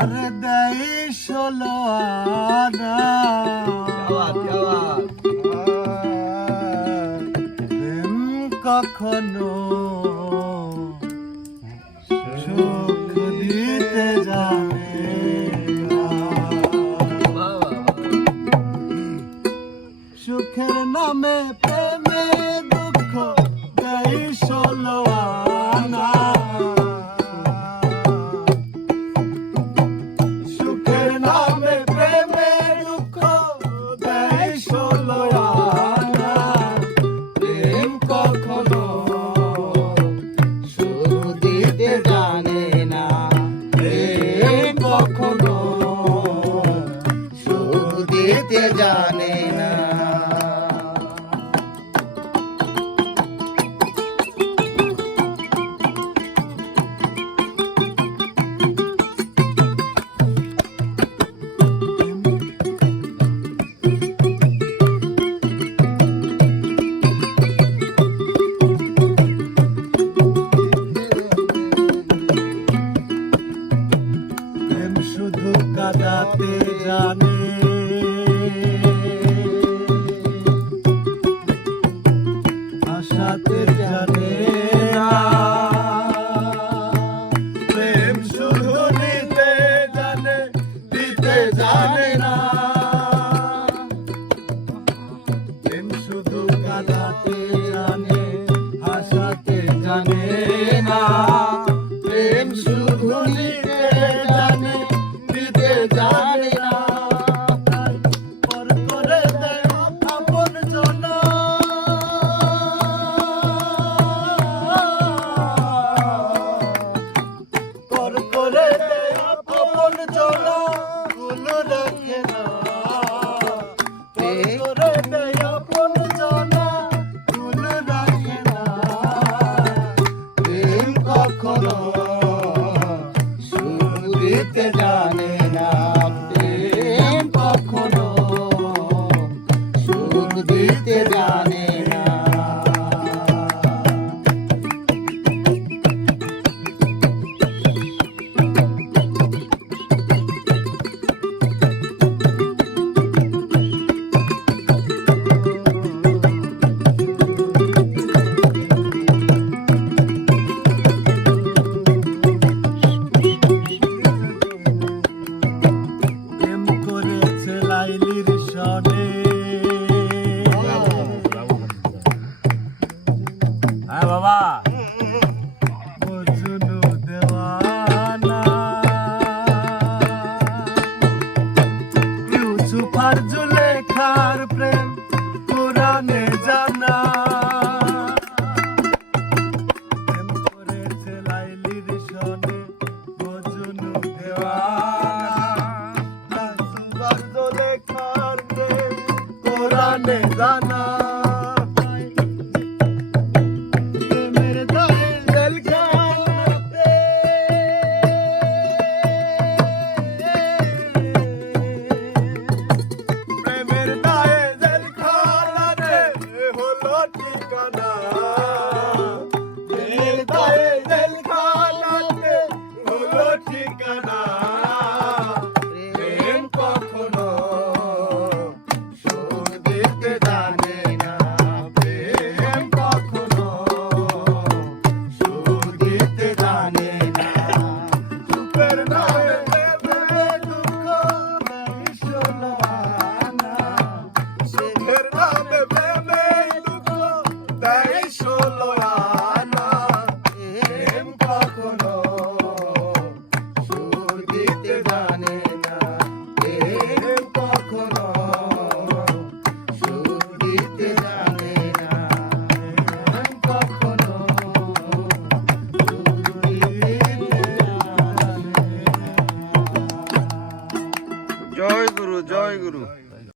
হৃদয় ষোলো আনা কখনো সুখ দিতে যাবে সুখের নামে প্রেমে দুঃখ দেয় ষোলো সাজাতে জানে। আশাতে জানে। Dane, Dana.